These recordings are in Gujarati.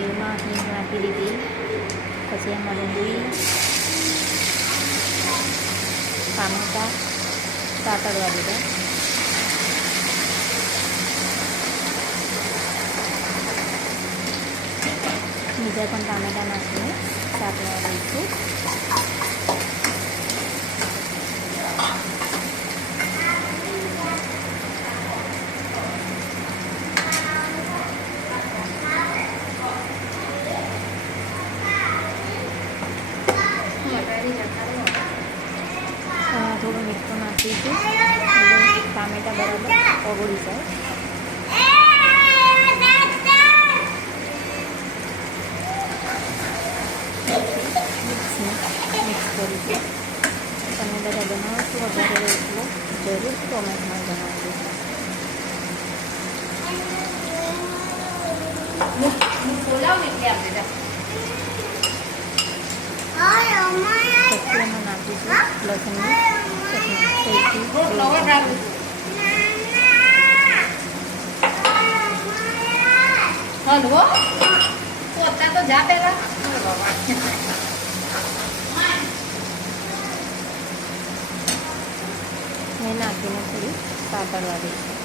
તેલમાં હિંગ નાખી દીધી, પછી એમાં ડુંગળી, ટામેટાં સાતળવા દીધા. બીજા પણ ટામેટાં નાખીને સાતળવા દઈશું. થોડું મીઠું નાખીશું એટલે ટામેટાં બરાબર ઓગળી જાય. મિક્સ કરીશું. તમે બધા બનાવો છો વધારે એટલો જરૂર ટોમેટોમાં બનાવજો. પછી એમાં નાખીશું લસણની હલવો પોતા તો જા પેલા ને નાખીને થોડી સાતળવા દઈશું.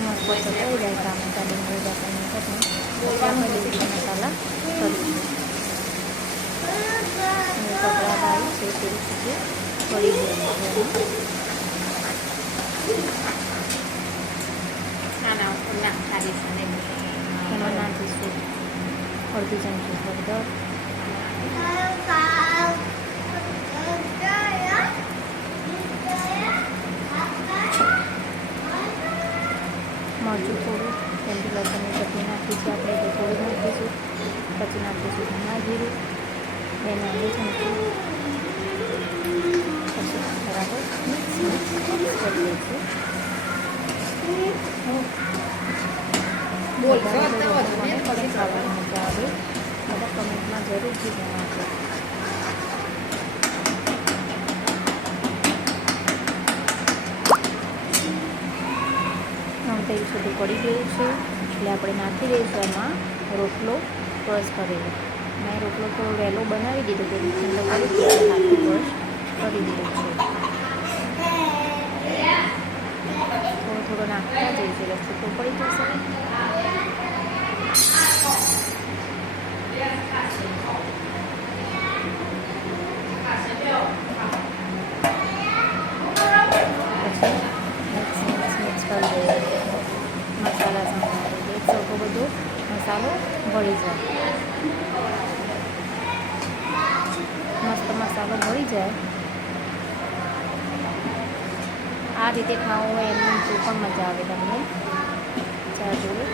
મસ્ત થઈ જાય ટામેટા ડુંગળી બટાકાની ચટણી. આપણે લીલા મસાલા કરીશું. કપડા ભાઈ છે તે રીતે પડી જાય. એમાં નાખીશું અડધી ચમચી હળદર, મરચું થોડું, કેમથી લસણની ચટણી નાખી છે આપણે એટલે થોડું નાખીશું. પછી નાખીશું ધાણા જીરું, એને અડધી ચમચી. પછી બરાબર મિક્સ કરી દઈશું. ખાવાની મજા આવે. બધા કમેન્ટમાં જરૂરથી જણાવજો. તેલ સુધી પડી ગયું છે એટલે આપણે નાખી દઈશું એમાં રોટલો ક્રશ કરેલો. મેં રોટલો થોડો વહેલો બનાવી દીધો કે ઠંડો કરી દીધો, હાથથી ક્રશ કરી દીધો છે. થોડો થોડો નાખતા જઈશું એટલે છૂટો પડી જશે. મસાલા સંભાળી એક સરખો બધો મસાલો ભળી જાય. મસ્ત મસાલો ભળી જાય. આ રીતે ખાવું હોય એમને તો પણ મજા આવે તમને ચા જોડે.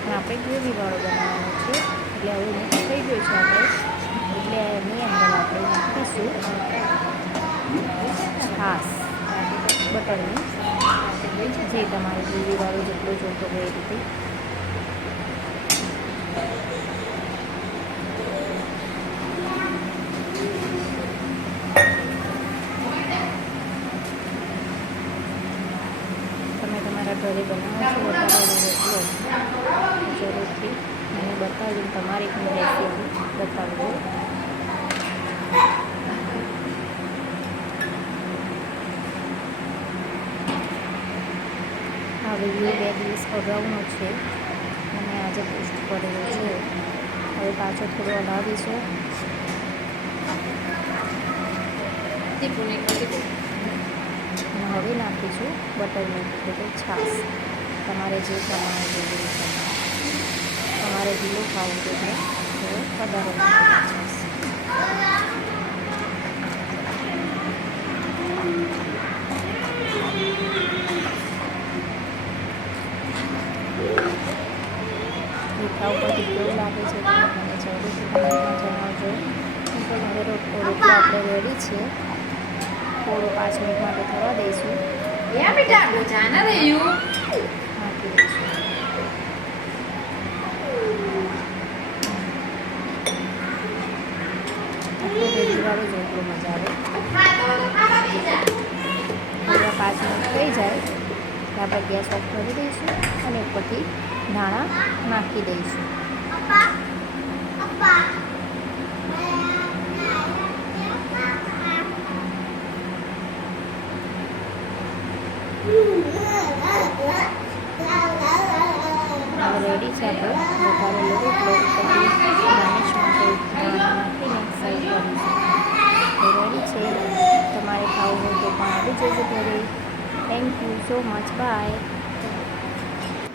પણ આપણે ગ્રેવીવાળો બનાવવાનો છે એટલે હવે મિક્સ થઈ ગયો છે આપણે, એટલે એની અંદર આપણે નાખીશું છાશ બટરની, જે તમારે ગ્રેવીવાળો જેટલો જોતો હોય એ રીતે. તમે તમારા ઘરે બનાવો છો બટાકાનો રોટલો જરૂરથી મને બતાવજો. તમારી પણ રેસીપી બતાવજો. આ વિડીયો 2 દિવસ અગાઉનો છે અને આજે પોસ્ટ કરેલો છે. હવે પાછો થોડો હલાવીશું. અને હવે નાખીશું બટર મિલ્ક એટલે કે છાશ. તમારે જે પ્રમાણે જોઈએ તમારે ઢીલું ખાવું જોઈએ તો વધારે છાશ. મીઠા ઉપરથી કેવું લાગે છે તો મને જરૂરથી કમેન્ટમાં જણાવજો. તો હવે રોટલો આપણે રેડી છે. થોડો 5 મિનિટ માટે થવા દઈશું. નાખી દઈશું. ગ્રેવીવાળો વાળો જ રોટલો મજા આવે. હવે 5 મિનિટ થઈ જાય એટલે આપણે ગેસ ઓફ કરી દઈશું અને ઉપરથી ધાણા નાખી દઈશું. હવે રેડી છે આપણો વઘારેલો રોટલો. ઉપરથી ગાર્નિશ માટે ધાણા નાખીને સર્વ કરીશું. તો રેડી છે. તમારે ખાવું હોય તો પણ આવી જજો ઘરે. Thank you so much. By.